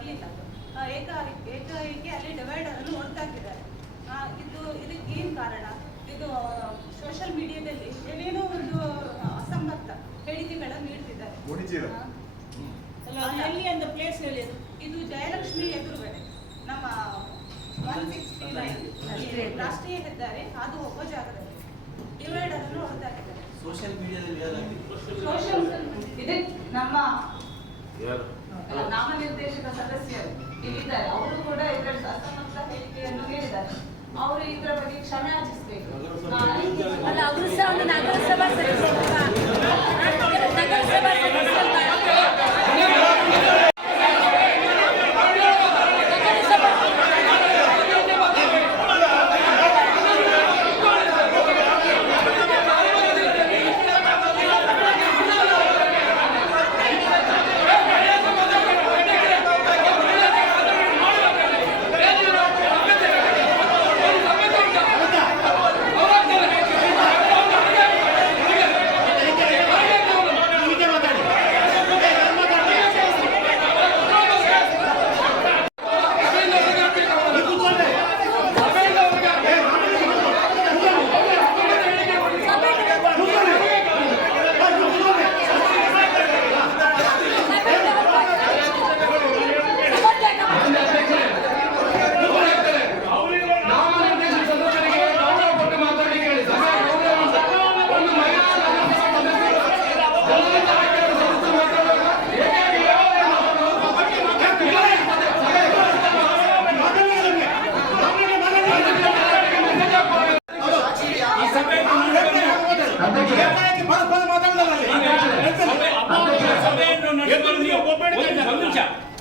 ಬರಲಿಲ್ಲ. ಏಕಾಏಕಿ ಅಲ್ಲಿ ಡಿವೈಡರ್ ಅನ್ನು ಹೊರತಾಕಿದ್ದಾರೆ. ಇದಕ್ಕೆ ಏನು ಕಾರಣ? ಇದು ಸೋಷಿಯಲ್ ಮೀಡಿಯಾದಲ್ಲಿ ಏನೇನೋ ಒಂದು ಅಸಂಬದ್ಧ ಹೇಳಿಕೆಗಳನ್ನು ನೀಡ್ತಿದ್ದಾರೆ. ಎಲ್ಲಿ ಅಂತ ಪ್ಲೇಸ್ ಹೇಳಿ. ಇದು ಜಯಲಕ್ಷ್ಮಿ ಎದುರುಗಡೆ ನಮ್ಮ 169 ರಾಷ್ಟ್ರೀಯ ಹೆದ್ದಾರಿ ಅದು ಹೋಗೋ ಜಾಗದಲ್ಲಿ ಡಿವೈಡರ್ ಅನ್ನು ಹೊರತಾಕಿದ್ದಾರೆ. ಸೋಷಿಯಲ್ ಮೀಡಿಯಾದಲ್ಲಿ ಇದೆ. ನಮ್ಮ ನಾಮನಿರ್ದೇಶಕ ಸದಸ್ಯರು ಇಲ್ಲಿದ್ದಾರೆ, ಅವರು ಕೂಡ ಇದರ ಅಸಮರ್ಥ ಹೇಳಿಕೆಯನ್ನು ಹೇಳಿದ್ದಾರೆ. ಅವರು ಇದರ ಬಗ್ಗೆ ಕ್ಷಮೆ ಯಾಚಿಸಬೇಕು. ಅವರು ಸಹ ಒಂದು ನಗರಸಭಾ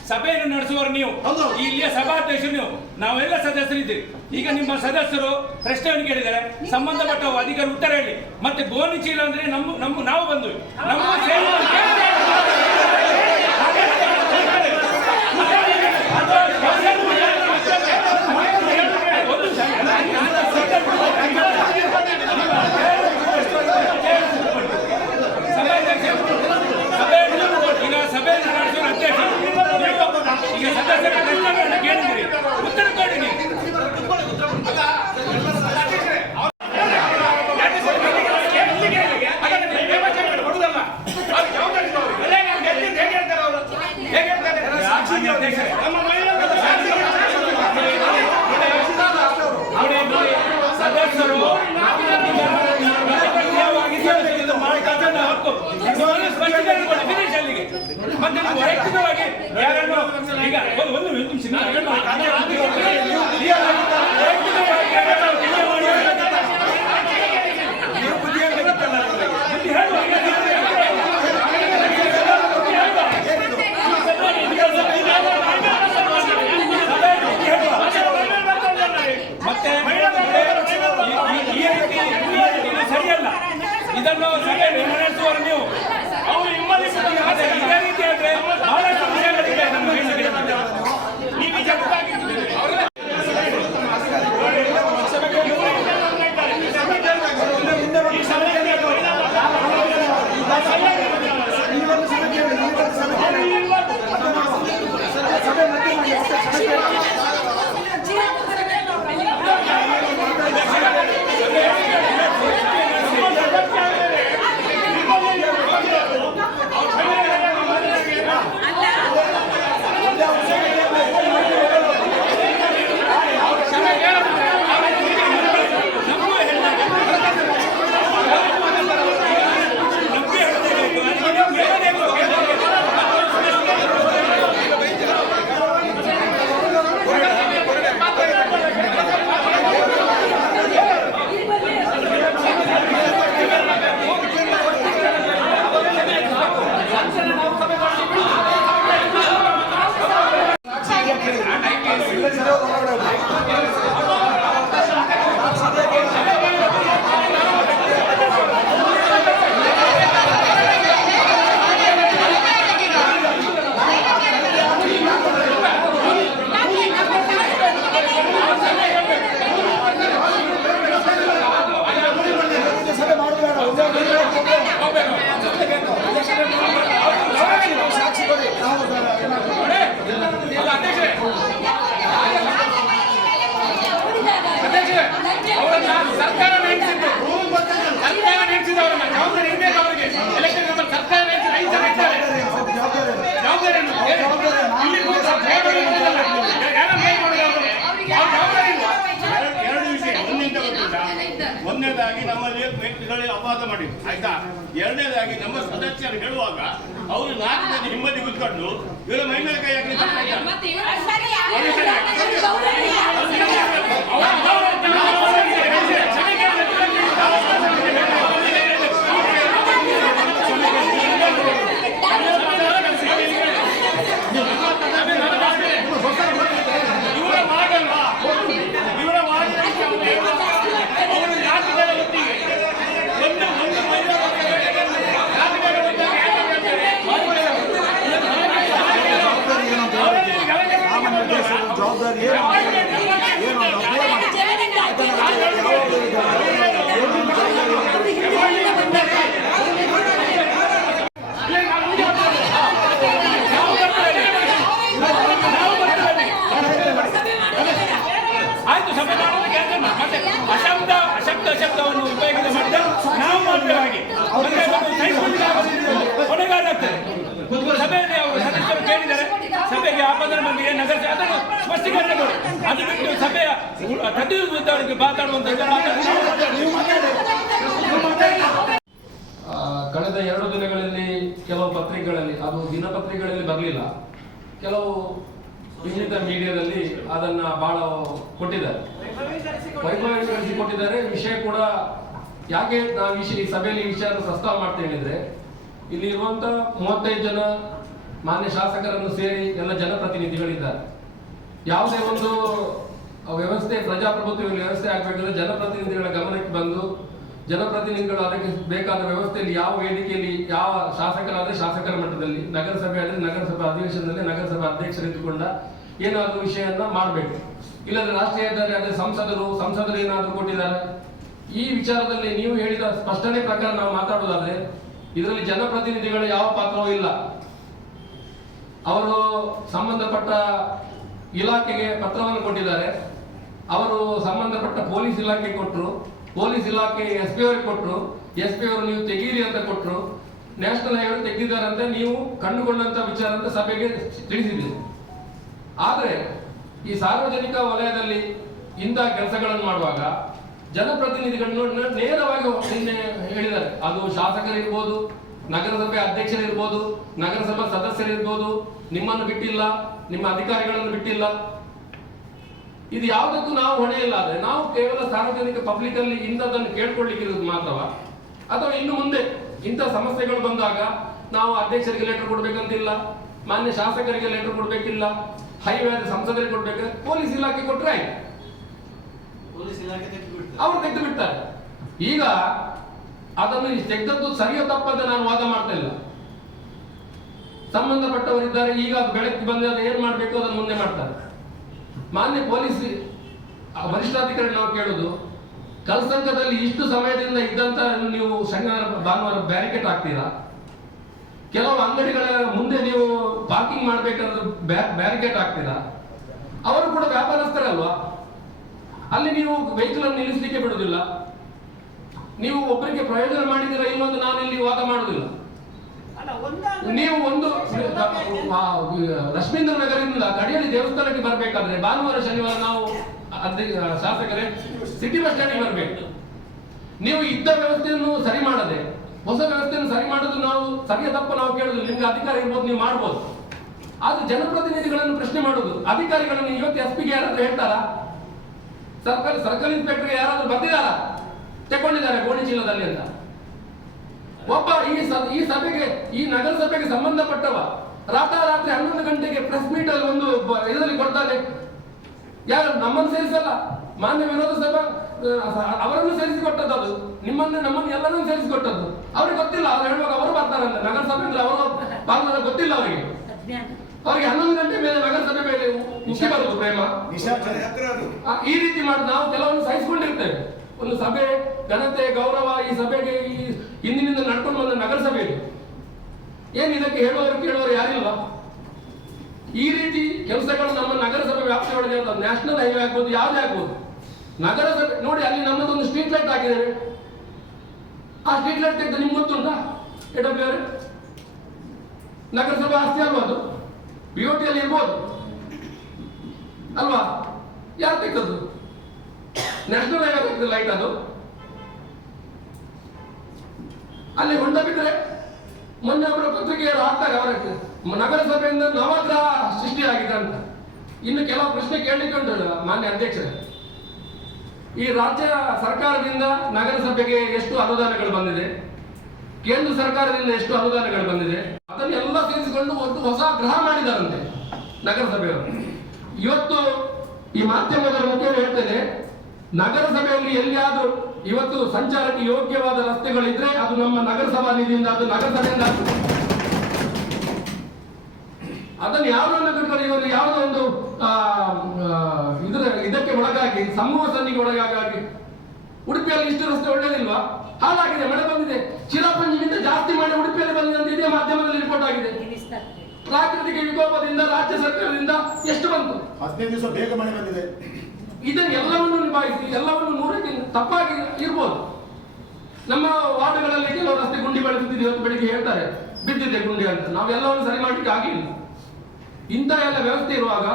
ಸಭೆಯನ್ನು ನಡೆಸುವವರು ನೀವು, ಇಲ್ಲಿಯ ಸಭಾಧ್ಯಕ್ಷರು ನೀವು, ನಾವೆಲ್ಲ ಸದಸ್ಯರಿದ್ದೀವಿ. ಈಗ ನಿಮ್ಮ ಸದಸ್ಯರು ಪ್ರಶ್ನೆಯನ್ನು ಕೇಳಿದರೆ ಸಂಬಂಧಪಟ್ಟ ಅಧಿಕಾರಿ ಉತ್ತರ ಹೇಳಿ. ಮತ್ತೆ ಗೋಣಿ ಚೀಲ ಅಂದ್ರೆ ನಾವು ಬಂದ್ವಿ ನಮ್ಮ ಮತ್ತೆ ನೀವು ವೈಯಕ್ತಿಕವಾಗಿ ಯಾರನ್ನು ಈಗ ಒಂದು ನಿಮಿಷ ಮತ್ತೆ ಸರಿಯಲ್ಲ. ಇದನ್ನು ಸಭೆ ನಡೆಸುವವರು ನೀವು. ಇದೇ ರೀತಿ ಆದ್ರೆ ಬಹಳಷ್ಟು ವಿಷಯಗಳಿದೆ ನಮ್ಮ ಎರಡು ವಿಷಯ. ಒಂದನೇದಾಗಿ ನಮ್ಮಲ್ಲಿ ವ್ಯಕ್ತಿಗಳಿಗೆ ಅಪವಾದ ಮಾಡಿದ್ರು, ಆಯ್ತಾ? ಎರಡನೇದಾಗಿ ನಮ್ಮ ಸದಸ್ಯರು ಹೇಳುವಾಗ ಅವರು 4 ಜನ ಹಿಂಬದಿ ಕೂತ್ಕೊಂಡು ಇವರ ಮೈ ಮೇಲೆ ಕೈ ಹಾಕಿ ಜವಾಬ್ದಾರಿ ಏನು ಆಯ್ತು, ಸಭೆ ಮಾಡೋದಕ್ಕೆ ಕೆಲಸ ಮತ್ತೆ ಅಶಬ್ದವನ್ನು ಉಪಯೋಗ ಮಾಡಿದ್ರೆ ನಾವು ಮಾಡ್ತೇವೆ ಹಾಗೆ ಹೊಣೆಗಾರಾಗ್ತದೆ. ಸಭೆಯಲ್ಲಿ ಅವರು ಸದಸ್ಯರು ಕೇಳಿದ್ದಾರೆ, ಸಭೆಗೆ ಆಪದರ ಮಂದಿಗೆ ನಗರ ಅದನ್ನು ಸ್ಪಷ್ಟೀಕರಣ ಕೊಡಿ. ಅದು ಬಿಟ್ಟು ಸಭೆಯ ತಡೆಯುವುದವರಿಗೆ ಮಾತಾಡುವಂಥದ್ದು ಕಳೆದ 2 ದಿನಗಳಲ್ಲಿ ಕೆಲವು ಪತ್ರಿಕೆಗಳಲ್ಲಿ, ಅದು ದಿನಪತ್ರಿಕೆಗಳಲ್ಲಿ ಬರಲಿಲ್ಲ, ಕೆಲವು ವಿವಿಧ ಮೀಡಿಯಾದಲ್ಲಿ ಅದನ್ನ ಬಹಳ ಕೊಟ್ಟಿದ್ದಾರೆ, ವೈಭವೀಕರಿಸಿ ಕೊಟ್ಟಿದ್ದಾರೆ. ವಿಷಯ ಕೂಡ ಯಾಕೆ ನಾವು ಈ ಸಭೆಯಲ್ಲಿ ಈ ವಿಷಯ ಪ್ರಸ್ತಾವ ಮಾಡ್ತಾ ಹೇಳಿದ್ರೆ, ಇಲ್ಲಿ ಇರುವಂತ 35 ಜನ ಮಾನ್ಯ ಶಾಸಕರನ್ನು ಸೇರಿ ಎಲ್ಲ ಜನಪ್ರತಿನಿಧಿಗಳಿದ್ದಾರೆ. ಯಾವುದೇ ಒಂದು ವ್ಯವಸ್ಥೆ, ಪ್ರಜಾಪ್ರಭುತ್ವ ವ್ಯವಸ್ಥೆ ಆಗಬೇಕಂದ್ರೆ ಜನಪ್ರತಿನಿಧಿಗಳ ಗಮನಕ್ಕೆ ಬಂದು ಜನಪ್ರತಿನಿಧಿಗಳು ಅದಕ್ಕೆ ಬೇಕಾದ ವ್ಯವಸ್ಥೆಯಲ್ಲಿ ಯಾವ ವೇದಿಕೆಯಲ್ಲಿ ಯಾವ ಶಾಸಕರಾದ್ರೆ ಶಾಸಕರ ಮಟ್ಟದಲ್ಲಿ, ನಗರಸಭೆ ಆದ್ರೆ ನಗರಸಭಾ ಅಧಿವೇಶನದಲ್ಲಿ ನಗರಸಭಾ ಅಧ್ಯಕ್ಷರಿದ್ದುಕೊಂಡ ಏನಾದರೂ ವಿಷಯನ್ನ ಮಾಡಬೇಕು. ಇಲ್ಲದ್ರೆ ರಾಷ್ಟ್ರೀಯ ಹೆದ್ದಾರಿ ಅದೇ ಸಂಸದರು ಏನಾದರೂ ಕೊಟ್ಟಿದ್ದಾರೆ. ಈ ವಿಚಾರದಲ್ಲಿ ನೀವು ಹೇಳಿದ ಸ್ಪಷ್ಟನೆ ಪ್ರಕಾರ ನಾವು ಮಾತಾಡೋದಾದ್ರೆ ಇದರಲ್ಲಿ ಜನಪ್ರತಿನಿಧಿಗಳ ಯಾವ ಪಾತ್ರವೂ ಇಲ್ಲ. ಅವರು ಸಂಬಂಧಪಟ್ಟ ಇಲಾಖೆಗೆ ಪತ್ರವನ್ನು ಕೊಟ್ಟಿದ್ದಾರೆ. ಅವರು ಸಂಬಂಧಪಟ್ಟ ಪೊಲೀಸ್ ಇಲಾಖೆ ಕೊಟ್ಟರು, ಪೊಲೀಸ್ ಇಲಾಖೆ SP ಅವರಿಗೆ ಕೊಟ್ಟರು, SP ಅವರು ನೀವು ತೆಗೀರಿ ಅಂತ ಕೊಟ್ಟರು, ನ್ಯಾಷನಲ್ ಹೈವೇ ತೆಗೆದಿದ್ದಾರೆ ಅಂತ ನೀವು ಕಂಡುಕೊಂಡಂತ ವಿಚಾರ ಅಂತ ಸಭೆಗೆ ತಿಳಿಸಿದ್ದೀರಿ. ಆದ್ರೆ ಈ ಸಾರ್ವಜನಿಕ ವಲಯದಲ್ಲಿ ಇಂಥ ಕೆಲಸಗಳನ್ನು ಮಾಡುವಾಗ ಜನಪ್ರತಿನಿಧಿಗಳನ್ನು ನೇರವಾಗಿ ನಿನ್ನೆ ಹೇಳಿದ್ದಾರೆ. ಅದು ಶಾಸಕರಿರ್ಬೋದು, ನಗರಸಭೆ ಅಧ್ಯಕ್ಷರಿರ್ಬೋದು, ನಗರಸಭಾ ಸದಸ್ಯರಿರ್ಬೋದು, ನಿಮ್ಮನ್ನು ಬಿಟ್ಟಿಲ್ಲ, ನಿಮ್ಮ ಅಧಿಕಾರಿಗಳನ್ನು ಬಿಟ್ಟಿಲ್ಲ. ಇದು ಯಾವುದಕ್ಕೂ ನಾವು ಹೊಣೆ ಇಲ್ಲ. ಆದ್ರೆ ನಾವು ಕೇವಲ ಸಾರ್ವಜನಿಕ ಪಬ್ಲಿಕ್ ಅಲ್ಲಿ ಇಂಥದ್ದನ್ನು ಕೇಳ್ಕೊಳ್ಳಿಕ್ಕೆ ಇರೋದು ಮಾತ್ರವಾ, ಅಥವಾ ಇನ್ನು ಮುಂದೆ ಇಂಥ ಸಮಸ್ಯೆಗಳು ಬಂದಾಗ ನಾವು ಅಧ್ಯಕ್ಷರಿಗೆ ಲೆಟರ್ ಕೊಡ್ಬೇಕಂತಿಲ್ಲ, ಮಾನ್ಯ ಶಾಸಕರಿಗೆ ಲೆಟರ್ ಕೊಡ್ಬೇಕಿಲ್ಲ, ಹೈವೇ ಸಂಸದರಿಗೆ ಕೊಡ್ಬೇಕು, ಪೊಲೀಸ್ ಇಲಾಖೆ ಕೊಟ್ರೆ ಆಯ್ತು, ಅವರು ತೆಗೆದು ಬಿಡ್ತಾರೆ. ಈಗ ಅದನ್ನು ತೆಗೆದದ್ದು ಸರಿಯೋ ತಪ್ಪಂತ ನಾನು ವಾದ ಮಾಡ್ತಾ ಇಲ್ಲ. ಸಂಬಂಧಪಟ್ಟವರಿದ್ದಾರೆ, ಈಗ ಅದು ಬೆಳಕಿಗೆ ಬಂದ ಏನ್ ಮಾಡ್ಬೇಕು ಅದನ್ನು ಮುಂದೆ ಮಾಡ್ತಾರೆ. ಮಾನ್ಯ ಪೊಲೀಸ್ ವರಿಷ್ಠಾಧಿಕಾರಿ ನಾವು ಕೇಳುದು, ಕಲ್ಸಂಕದಲ್ಲಿ ಇಷ್ಟು ಸಮಯದಿಂದ ಇದ್ದಂತ ನೀವು ಶನಿವಾರ ಭಾನುವಾರ ಬ್ಯಾರಿಕೇಡ್ ಹಾಕ್ತೀರಾ, ಕೆಲವು ಅಂಗಡಿಗಳ ಮುಂದೆ ನೀವು ಪಾರ್ಕಿಂಗ್ ಮಾಡ್ಬೇಕಾದ್ರೆ ಬ್ಯಾರಿಕೇಡ್ ಹಾಕ್ತೀರಾ, ಅವರು ಕೂಡ ವ್ಯಾಪಾರಸ್ಥರಲ್ವಾ, ಅಲ್ಲಿ ನೀವು ವೆಹಿಕಲ್ ಅನ್ನು ನಿಲ್ಲಿಸಲಿಕ್ಕೆ ಬಿಡುವುದಿಲ್ಲ. ನೀವು ಒಬ್ಬರಿಗೆ ಪ್ರಯೋಜನ ಮಾಡಿದಿರ ಇಲ್ಲೊಂದು ನಾನು ಇಲ್ಲಿ ವಾದ ಮಾಡುವುದಿಲ್ಲ. ನೀವು ಒಂದು ಲಕ್ಷ್ಮೀಂದ್ರ ನಗರದಿಂದ ಗಡಿಯಲ್ಲಿ ದೇವಸ್ಥಾನಕ್ಕೆ ಬರಬೇಕಾದ್ರೆ ಭಾನುವಾರ ಶನಿವಾರ ನಾವು ಶಾಸಕರೇ ಸಿಟಿ ಬಸ್ ಸ್ಟ್ಯಾಂಡಿಗೆ ಬರಬೇಕು. ನೀವು ಇದ್ದ ವ್ಯವಸ್ಥೆಯನ್ನು ಸರಿ ಮಾಡದೆ ಹೊಸ ವ್ಯವಸ್ಥೆಯನ್ನು ಸರಿ ಮಾಡೋದು ನಾವು ಸರಿಯ ತಪ್ಪ ನಾವು ಕೇಳುದು. ನಿಮ್ಗೆ ಅಧಿಕಾರ ಇರ್ಬೋದು, ನೀವು ಮಾಡ್ಬೋದು. ಆದ್ರೆ ಜನಪ್ರತಿನಿಧಿಗಳನ್ನು ಪ್ರಶ್ನೆ ಮಾಡುದು, ಅಧಿಕಾರಿಗಳನ್ನು ಇವತ್ತು SP ಗೆ ಯಾರಾದ್ರೂ ಹೇಳ್ತಾರಾ? ಸರ್ಕಲ್ ಇನ್ಸ್ಪೆಕ್ಟರ್ಗೆ ಯಾರಾದ್ರೂ ಬರ್ತಿದಾರ ತಗೊಂಡಿದ್ದಾರೆ ಗೋಣಿ ಚೀಲದಲ್ಲಿ ಅಂತ? ಒಬ್ಬ ಈ ಸಭೆಗೆ, ಈ ನಗರಸಭೆಗೆ ಸಂಬಂಧಪಟ್ಟವ ರಾತ್ರಿ 11 ಗಂಟೆಗೆ ಪ್ರೆಸ್ ಮೀಟ್ ಅಲ್ಲಿ ಒಂದು ಇದರಲ್ಲಿ ಕೊಡ್ತಾರೆ. ಯಾರು ನಮ್ಮನ್ನು ಸೇರಿಸಲ್ಲ, ಮಾನ್ಯ ವಿರೋಧ ಸಭಾ ಅವರನ್ನು ಸೇರಿಸಿಕೊಟ್ಟದ್ದು, ಅದು ನಮ್ಮನ್ನು ಎಲ್ಲರನ್ನು ಸೇರಿಸಿಕೊಟ್ಟದ್ದು. ಅವ್ರಿಗೆ ಗೊತ್ತಿಲ್ಲ, ಅವ್ರು ಹೇಳುವಾಗ ಅವರು ಬರ್ತಾರಂತ ನಗರಸಭೆ ಅಂದ್ರೆ ಅವರು ಪಾಲ್ಗೊಳ್ಳ ಗೊತ್ತಿಲ್ಲ ಅವರಿಗೆ. 11 ಗಂಟೆ ಮೇಲೆ ನಗರಸಭೆ ಮೇಲೆ ಮುಖ್ಯ ಬರುದು ಪ್ರೇಮ. ಈ ರೀತಿ ಮಾಡಿ ನಾವು ಕೆಲವನ್ನು ಸಹಿಸಿಕೊಂಡಿರ್ತೇವೆ. ಒಂದು ಸಭೆ ಘನತೆ ಗೌರವ, ಈ ಸಭೆಗೆ ಈ ಹಿಂದಿನಿಂದ ನಡ್ಕೊಂಡು ಬಂದ ನಗರಸಭೆ ಏನ್ ಇದಕ್ಕೆ ಕೇಳುವವರು ಯಾರಿಲ್ವಾ? ಈ ರೀತಿ ಕೆಲಸಗಳು ನಮ್ಮ ನಗರಸಭೆ ವ್ಯಾಪ್ತಿ ಒಳಗೆ ನ್ಯಾಷನಲ್ ಹೈವೇ ಆಗ್ಬೋದು, ಯಾವುದೇ ಆಗ್ಬೋದು. ನಗರಸಭೆ ನೋಡಿ, ಅಲ್ಲಿ ನಮ್ಮದೊಂದು ಸ್ಟ್ರೀಟ್ ಲೈಟ್ ಹಾಕಿದ್ದೇವೆ. ಆ ಸ್ಟ್ರೀಟ್ ಲೈಟ್ ತೆಗೆದು ನಿಮ್ಗೆ ಗೊತ್ತುಂಟಾ? AW ಅವರೇ, ನಗರಸಭೆ ಆಸ್ತಿ ಅಲ್ವಾ ಅದು? BOT ಅಲ್ಲಿ ಇರ್ಬೋದು. ಅಲ್ವಾ? ಯಾರು ತೆಗೆದದ್ದು? ನ್ಯಾಷನಲ್ ಹೈವೇ ತೆಗೆದ ಲೈಟ್ ಅದು. ಅಲ್ಲಿ ಹೊಂಡ ಬಿದ್ದರೆ ಮೊನ್ನೆ ಒಬ್ಬರ ಪತ್ರಿಕೆಯವರು ಹಾಕ್ತಾರೆ, ಅವರ ನಗರಸಭೆಯಿಂದ ನವಗ್ರಹ ಸೃಷ್ಟಿಯಾಗಿದೆ ಅಂತ. ಇನ್ನು ಕೆಲವು ಪ್ರಶ್ನೆ ಕೇಳಲಿಕ್ಕೆ ಉಂಟು ಮಾನ್ಯ ಅಧ್ಯಕ್ಷರೇ. ಈ ರಾಜ್ಯ ಸರ್ಕಾರದಿಂದ ನಗರಸಭೆಗೆ ಎಷ್ಟು ಅನುದಾನಗಳು ಬಂದಿದೆ, ಕೇಂದ್ರ ಸರ್ಕಾರದಿಂದ ಎಷ್ಟು ಅನುದಾನಗಳು ಬಂದಿದೆ, ಅದನ್ನೆಲ್ಲ ಸೇರಿಸಿಕೊಂಡು ಒಂದು ಹೊಸ ಗ್ರಹ ಮಾಡಿದಾರಂತೆ ನಗರಸಭೆಯವರು. ಇವತ್ತು ಈ ಮಾಧ್ಯಮದವರ ಮುಖ್ಯವಾಗಿ ಹೇಳ್ತೇನೆ, ನಗರಸಭೆಯಲ್ಲಿ ಎಲ್ಲಿಯಾದರೂ ಇವತ್ತು ಸಂಚಾರಕ್ಕೆ ಯೋಗ್ಯವಾದ ರಸ್ತೆಗಳಿದ್ರೆ ಅದು ನಮ್ಮ ನಗರಸಭಾ ನಿಧಿಯಿಂದ, ಅದು ನಗರಸಭೆಯಿಂದ ಅದನ್ನು ಯಾವುದನ್ನು ಬಿಟ್ಟರೆ ಇವರು ಯಾವುದೋ ಒಂದು ಇದಕ್ಕೆ ಒಳಗಾಗಿ ಸಮೂಹ ಸನ್ನಿಗೆ ಒಳಗಾಗಿ ಉಡುಪಿಯಲ್ಲಿ ಇಷ್ಟು ರಸ್ತೆ ಒಳ್ಳೇದಿಲ್ವಾ? ಹಾಳಾಗಿದೆ, ಮಳೆ ಬಂದಿದೆ. ಚಿರಾಪಂಜಿಗಿಂತ ಜಾಸ್ತಿ ಮಳೆ ಉಡುಪಿಯಲ್ಲಿ ಬಂದಿದೆ ಅಂತ ಇದೇ ಮಾಧ್ಯಮದಲ್ಲಿ ರಿಪೋರ್ಟ್ ಆಗಿದೆ. ಪ್ರಾಕೃತಿಕ ವಿಕೋಪದಿಂದ ರಾಜ್ಯ ಸರ್ಕಾರದಿಂದ ಎಷ್ಟು ಬಂತು? 15 ದಿವಸ ಬೇಗ ಮಳೆ ಬಂದಿದೆ. ಇದನ್ನು ಎಲ್ಲವನ್ನು ನಿಭಾಯಿಸಿ ಎಲ್ಲವನ್ನು ನೂರಕ್ಕೆ ತಪ್ಪಾಗಿ ಇರ್ಬೋದು. ನಮ್ಮ ವಾರ್ಡ್ಗಳಲ್ಲಿ ಕೆಲವು ರಸ್ತೆ ಗುಂಡಿ ಬೆಳೆದಿದ್ದು ಇವತ್ತು ಬೆಳಿಗ್ಗೆ ಹೇಳ್ತಾರೆ ಬಿದ್ದಿದೆ ಗುಂಡಿ ಅಂತ. ನಾವು ಎಲ್ಲವನ್ನು ಸರಿ ಮಾಡಲಿಕ್ಕೆ ಆಗಲಿಲ್ಲ. ಇಂಥ ಎಲ್ಲ ವ್ಯವಸ್ಥೆ ಇರುವಾಗ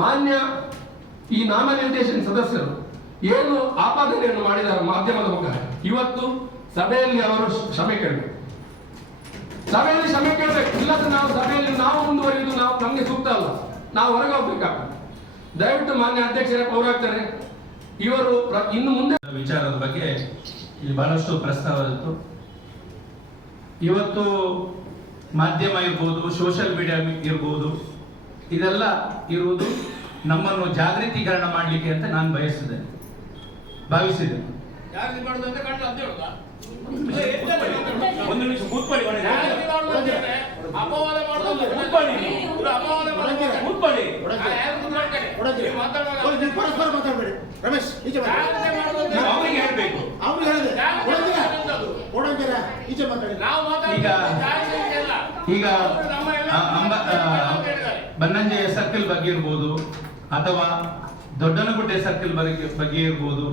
ಮಾನ್ಯ ಈ ನಾಮನಿರ್ದೇಶನ ಸದಸ್ಯರು ಏನು ಆಪಾದನೆಯನ್ನು ಮಾಡಿದ್ದಾರೆ ಮಾಧ್ಯಮದ ಮುಖಾಂತರ, ಇವತ್ತು ಸಭೆಯಲ್ಲಿ ಅವರು ಕ್ಷಮೆ ಕೇಳಬೇಕು. ಸಭೆಯಲ್ಲಿ ಕ್ಷಮೆ ಕೇಳಬೇಕು. ಇಲ್ಲದ ನಾವು ಸಭೆಯಲ್ಲಿ ನಾವು ಮುಂದುವರಿಯುವುದು ನಾವು ನಮಗೆ ಸೂಕ್ತ ಅಲ್ಲ, ನಾವು ಹೊರಗೆ ಹೋಗ್ಬೇಕಾಗ್ತದೆ. ದಯವಿಟ್ಟು ಮಾನ್ಯ ಅಧ್ಯಕ್ಷರೇ ಪೌರಾಗ್ತಾರೆ ಇವರು ಇನ್ನು ಮುಂದೆ ವಿಚಾರದ ಬಗ್ಗೆ ಇಲ್ಲಿ ಬಹಳಷ್ಟು ಪ್ರಸ್ತಾವ ಇತ್ತು. ಇವತ್ತು ಮಾಧ್ಯಮ ಇರ್ಬೋದು, ಸೋಷಿಯಲ್ ಮೀಡಿಯಾ ಇರ್ಬೋದು, ಇದೆಲ್ಲ ಇರುವುದು ನಮ್ಮನ್ನು ಜಾಗೃತೀಕರಣ ಮಾಡಲಿಕ್ಕೆ ಅಂತ ನಾನು ಭಾವಿಸಿದೆ. ಒಂದು ನಿಮಿಷ ಕೂತ್ಕೊಳ್ಳಿ. ಪರಸ್ಪರ ಮಾತಾಡಬೇಡಿ. ರಮೇಶ್ ಈಚೆ ಅವರಿಗೆ ಹೇಳ್ಬೇಕು. ಈಚೆ ಮಾತಾಡಿ. ಈಗ ಬನ್ನಂಜೆಯ ಸರ್ಕಲ್ ಬಗ್ಗೆ ಇರ್ಬೋದು, ಅಥವಾ ದೊಡ್ಡನಗುಡ್ಡೆ ಸರ್ಕಲ್ ಬಗ್ಗೆ ಇರ್ಬೋದು,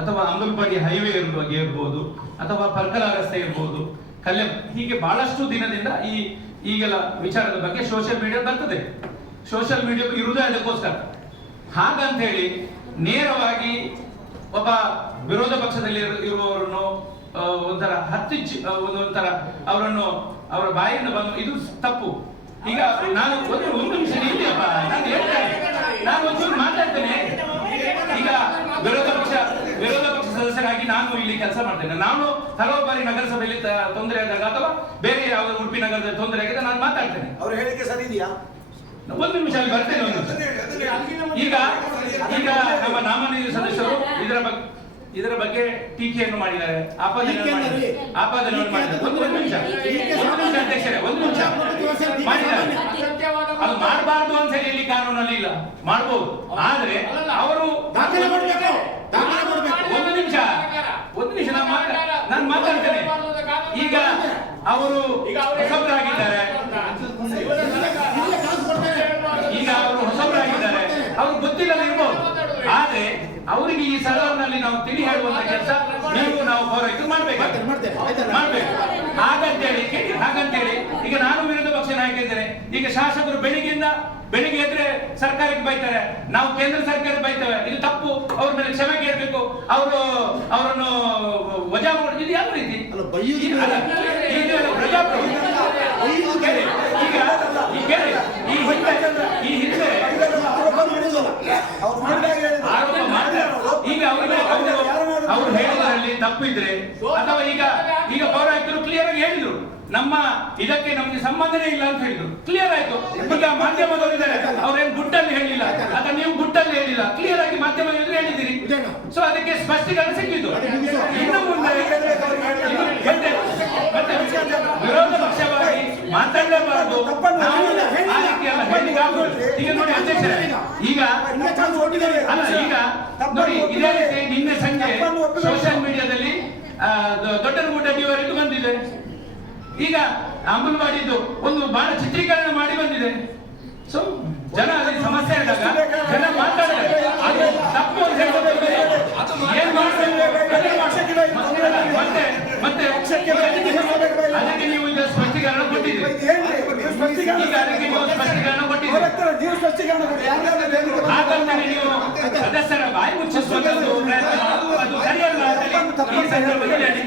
ಅಥವಾ ಅಂಬಲ್ಪಾಡಿ ಹೈವೇ ಬಗ್ಗೆ ಇರ್ಬೋದು, ಅಥವಾ ಪರ್ಕಲ ರಸ್ತೆ ಇರ್ಬೋದು, ಹೀಗೆ ಬಹಳಷ್ಟು ದಿನದಿಂದ ಈಗೆಲ್ಲ ವಿಚಾರದ ಬಗ್ಗೆ ಸೋಷಿಯಲ್ ಮೀಡಿಯಾ ಬರ್ತದೆ. ಸೋಷಿಯಲ್ ಮೀಡಿಯಾ ಇರುವುದೇ ಅದಕ್ಕೋಸ್ಕರ. ಹಾಗಂತ ಹೇಳಿ ನೇರವಾಗಿ ಒಬ್ಬ ವಿರೋಧ ಪಕ್ಷದಲ್ಲಿ ಇರುವವರನ್ನು ಒಂಥರ ಒಂಥರ ಅವರನ್ನು ಅವರ ಬಾಯಿಂದ ಬಂದು ಇದು ತಪ್ಪು. ಈಗ ನಾನು ಒಂದು ನಿಮಿಷ ನಿಲ್ಲಿಯಪ್ಪ, ನಾನು ಹೇಳ್ತೇನೆ, ನಾನು ಒಂಚೂರು ಮಾತಾಡ್ತೇನೆ. ಈಗ ವಿರೋಧ ಪಕ್ಷ ಸದಸ್ಯರಾಗಿ ನಾನು ಇಲ್ಲಿ ಕೆಲಸ ಮಾಡ್ತೇನೆ. ನಾನು ಹಲವು ಬಾರಿ ನಗರಸಭೆಯಲ್ಲಿ ತೊಂದರೆ ಆದಾಗ ಅಥವಾ ಬೇರೆ ಯಾವ ಉಡುಪಿ ನಗರದಲ್ಲಿ ತೊಂದರೆ ಆಗಿದೆ ನಾನು ಮಾತಾಡ್ತೇನೆ. ಅವ್ರ ಹೇಳಿಕೆ ಸರಿ ಇದೆಯಾ? ಒಂದು ನಿಮಿಷ ಅಲ್ಲಿ ಬರ್ತೇನೆ. ಈಗ ನಮ್ಮ ನಾಮನಿರ್ದೇಶನ ಸದಸ್ಯರು ಇದರ ಬಗ್ಗೆ ಟೀಕೆಯನ್ನು ಮಾಡಿದ್ದಾರೆ, ಆಪಾದನೆಯನ್ನು ಮಾಡಿದ್ದಾರೆ. ಒಂದು ನಿಮಿಷ ಅಧ್ಯಕ್ಷರೇ, ಒಂದು ನಿಮಿಷ ಮಾಡಿದ್ದಾರೆ. ಅದು ಮಾಡಬಾರ್ದು ಅಂತ ಹೇಳಿ ಇಲ್ಲಿ ಕಾನೂನಲ್ಲಿ ಇಲ್ಲ, ಮಾಡಬಹುದು. ಆದ್ರೆ ಅವರು ಒಂದು ನಿಮಿಷ ನಾನು ಮಾತಾಡ್ತೇನೆ. ಈಗ ಅವರು ಹೊಸಬರಾಗಿದ್ದಾರೆ, ಅವ್ರು ಗೊತ್ತಿಲ್ಲದೆ ಇರ್ಬೋದು. ಆದ್ರೆ ಅವರಿಗೆ ಈ ಸಲಹೆಯಲ್ಲಿ ನಾವು ತಿಳಿ ಹೇಳುವಂತ ಕೆಲಸ ನಾವು ಪೌರಾಯುಕ್ತರು ಮಾಡ್ಬೇಕು. ಹಾಗಂತೇಳಿ ಈಗ ನಾನು ವಿರೋಧ ಪಕ್ಷ ನಾಯಕ ಇದ್ದೇನೆ. ಈಗ ಶಾಸಕರು ಬೆಳಿಗ್ಗೆ ಎದ್ರೆ ಸರ್ಕಾರಕ್ಕೆ ಬೈತಾರೆ, ನಾವು ಕೇಂದ್ರ ಸರ್ಕಾರಕ್ಕೆ ಬೈತೇವೆ. ಇದು ತಪ್ಪು, ಅವ್ರ ಮೇಲೆ ಕ್ಷಮೆ ಕೇಳಬೇಕು, ಅವರನ್ನು ವಜಾ ಮಾಡಿ. ಇದು ಯಾವ ರೀತಿ ಈ ಹಿಂದೆ ಈಗ ಅವರು ಹೇಳೋದ್ರಲ್ಲಿ ತಪ್ಪಿದ್ರೆ ಅಥವಾ ಈಗ ಪೌರಾಯುಕ್ತರು ಕ್ಲಿಯರ್ ಆಗಿ ಹೇಳಿದ್ರು ನಮಗೆ ಸಂಬಂಧನೇ ಇಲ್ಲ ಅಂತ ಹೇಳಿದ್ರು. ಕ್ಲಿಯರ್ ಆಯ್ತು. ಈಗ ಮಾಧ್ಯಮದವರು ಇದ್ದಾರೆ, ಅವ್ರೇನು ಗುಟ್ಟಲ್ಲಿ ಹೇಳಿಲ್ಲ ಅಥವಾ ನೀವು ಗುಟ್ಟಲ್ಲಿ ಹೇಳಿಲ್ಲ, ಕ್ಲಿಯರ್ ಆಗಿ ಮಾಧ್ಯಮ ಹೇಳಿದ್ದೀರಿ. ಸೊ ಅದಕ್ಕೆ ಸ್ಪಷ್ಟೀಕರಣ ಸಿಕ್ಕಿದ್ದು. ಇನ್ನು ಮುಂದೆ ವಿರೋಧ ಪಕ್ಷವಾಗಿ ಮಾತಾಡಲೇಬಾರದು. ಈಗ ನೋಡಿ ಅಧ್ಯಕ್ಷರೇ, ಈಗ ನೋಡಿ ಇದೇ ರೀತಿ ನಿನ್ನೆ ಸಂಜೆ ಸೋಷಿಯಲ್ ಮೀಡಿಯಾದಲ್ಲಿ ದೊಡ್ಡನಗುಡ್ಡ ಡಿವರೆಗೂ ಬಂದಿದೆ. ಈಗ ಅಂಬಲ್ವಾಡಿದ್ದು ಒಂದು ಬಹಳ ಚಿತ್ರೀಕರಣ ಮಾಡಿ ಬಂದಿದೆ. ಸೊ ಜನ ಅಲ್ಲಿ ಸಮಸ್ಯೆ ಆದಾಗ ಜನ ಮಾತಾಡ್ತಾರೆ, ತಪ್ಪು ಅಂತ ಏನ್ ಮತ್ತೆ ಅದಕ್ಕೆ ನೀವು ಈಗ ಸ್ಪಷ್ಟೀಕರಣ ಕೊಟ್ಟಿದ್ದೀರಿ. ಈಗ ಅದಕ್ಕೆ ನೀವು ಸ್ಪಷ್ಟೀಕರಣ ಕೊಟ್ಟಿದ್ದೀರಿ. ಹಾಗಂತ ಬಾಯಿ ಮುಚ್ಚಿಸುವಂತದ್ದು ಪ್ರಯತ್ನ ಮಾಡುವುದು ಅದು ಸರಿಯಲ್ಲ ಅಂತ ಹೇಳಿ ಈ ಸಂದರ್ಭದಲ್ಲಿ ಹೇಳಿ